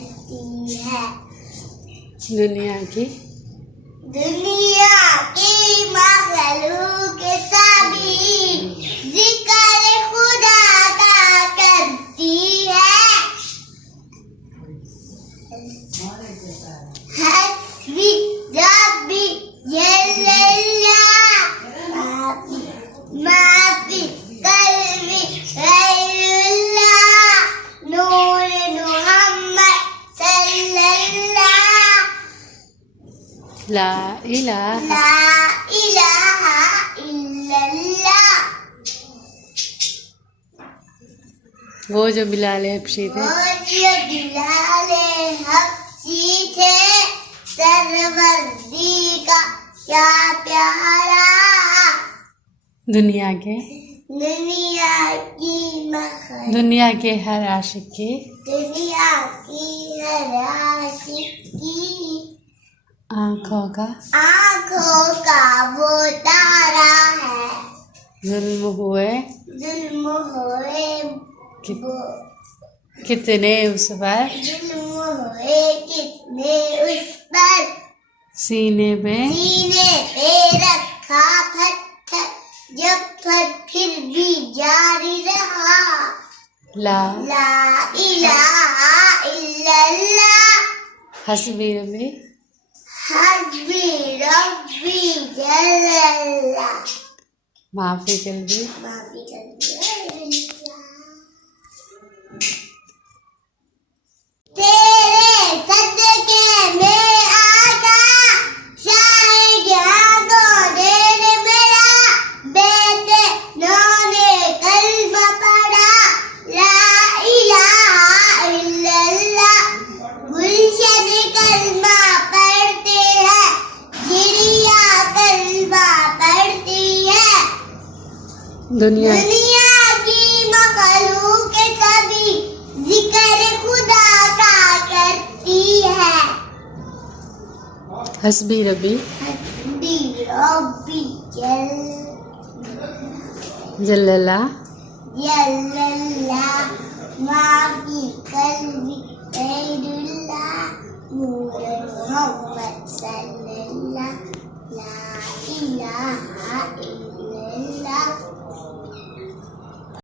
करती है। दुनिया की मखलूक सभी जिक्र खुदा का करती है। हस्बी रब्बी जल्लल्लाह माफी कल्बी गैरुल्लाह नूर मुहम्मद सल्लल्लाह ला इलाहा इल्लल्लाह। वो जो बिलाल हबशी थे, बिलाल हबशी थे सरवर्दी का क्या प्यारा। दुनिया के दुनिया के हर आशिक की दुनिया की हर आशिक की आँखों का वो तारा है। जुल्म हुए कितने उस पर सीने पे रखा पत्थर जब पर फिर भी जारी रहा। ला इलाहा इल्लल्लाह हस्बी रब्बी जल्लल्लाह माफी कल्बी तेरे सदके में आका शायद को देर मेरा बेटे नौने कल्मा पढ़ा। ला इलाहा इल्लल्लाह गुलशन कल्मा पढ़ते हैं गिरिया कल्मा पढ़ती है। दुनिया की मखलूक सभी जिक्र खुदा का करती है। हस्बी रब्बी जल्लल्लाह माफी कल्बी गैरुल्लाह नूर मुहम्मद सल्लल्लाह ला इलाहा